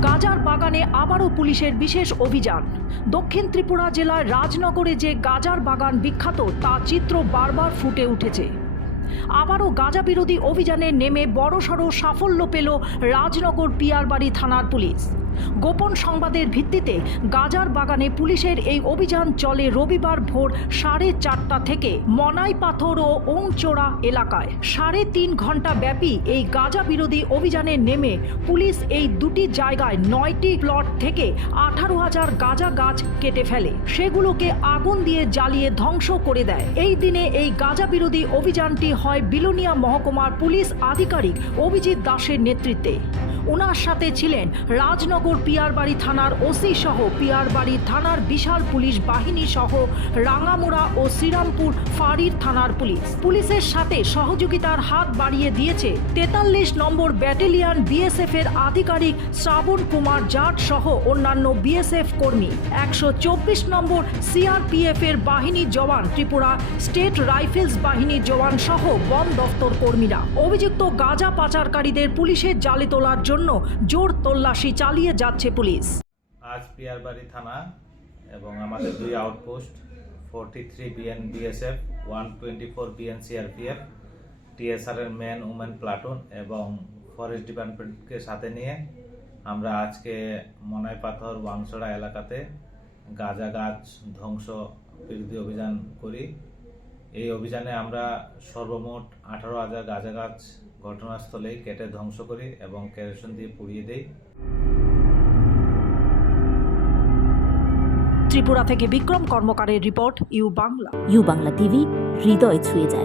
গাজার বাগানে আবারও পুলিশের বিশেষ অভিযান। দক্ষিণ ত্রিপুরা জেলার রাজনগরে যে গাজার বাগান বিখ্যাত, তা চিত্র বারবার ফুটে উঠেছে। আবারও গাজা বিরোধী অভিযানে নেমে বড়সড় সাফল্য পেল রাজনগর পিয়ারবাড়ি থানার পুলিশ। গোপন সংবাদের ভিত্তিতে গাজার বাগানে পুলিশের এই অভিযান চলে রবিবার ভোর সাড়ে চারটা থেকে মনাই পাথর ও ওংচোড়া এলাকায়। সাড়ে তিন ঘণ্টা ব্যাপী এই গাজা বিরোধী অভিযানে নেমে পুলিশ এই দুটি জায়গায় নয়টি প্লট থেকে আঠারো হাজার গাজা গাছ কেটে ফেলে। সেগুলোকে আগুন দিয়ে জ্বালিয়ে ধ্বংস করে দেয়। এই দিনে এই গাজা বিরোধী অভিযানটি হয় বিলোনিয়া মহকুমার পুলিশ আধিকারিক অভিজিৎ দাসের নেতৃত্বে। ওনার সাথে ছিলেন রাজনগর পিয়ারবাড়ি থানার ওসি সহ পিয়ারবাড়ি থানার বিশাল পুলিশ বাহিনী সহ রাঙামুড়া ও শ্রীরামপুর ফাঁড়ির থানার পুলিশ। পুলিশের সাথে সহযোগিতার হাত বাড়িয়ে দিয়েছে তেতাল্লিশ নম্বর ব্যাটেলিয়ান বিএসএফ এর আধিকারিক শ্রাবণ কুমার জাট সহ অন্যান্য বিএসএফ কর্মী। একশো চব্বিশ নম্বর সিআরপিএফ এর বাহিনী জওয়ান ত্রিপুরা স্টেট রাইফেলস বাহিনীর জওয়ান সহ বন দফতর কর্মীরা। অভিযুক্ত গাঁজা পাচারকারীদের পুলিশের জালে তোলার জন্য জোর তল্লাশি চালিয়ে যাচ্ছে পুলিশ। আজ পিয়ারবাড়ি থানা এবং আমাদের দুই outpost forty three BN BSF one twenty four BN CRPF TSR এর ম্যান উমেন প্লাটুন এবং ফরেস্ট ডিপার্টমেন্টকে সাথে নিয়ে আমরা আজকে মনাই পাথর ওয়াংছড়া এলাকাতে গাঁজা গাছ ধ্বংস বিরোধী অভিযান করি। এই অভিযানে আমরা সর্বমোট আঠারো হাজার গাঁজা গাছ ঘটনাস্থলে কেটে ধ্বংস করি এবং কেরোসিন দিয়ে পুড়িয়ে দেই। ত্রিপুরা থেকে Bikram কর্মকারের report U Bangla. U Bangla TV হৃদয় ছুঁয়ে যায়।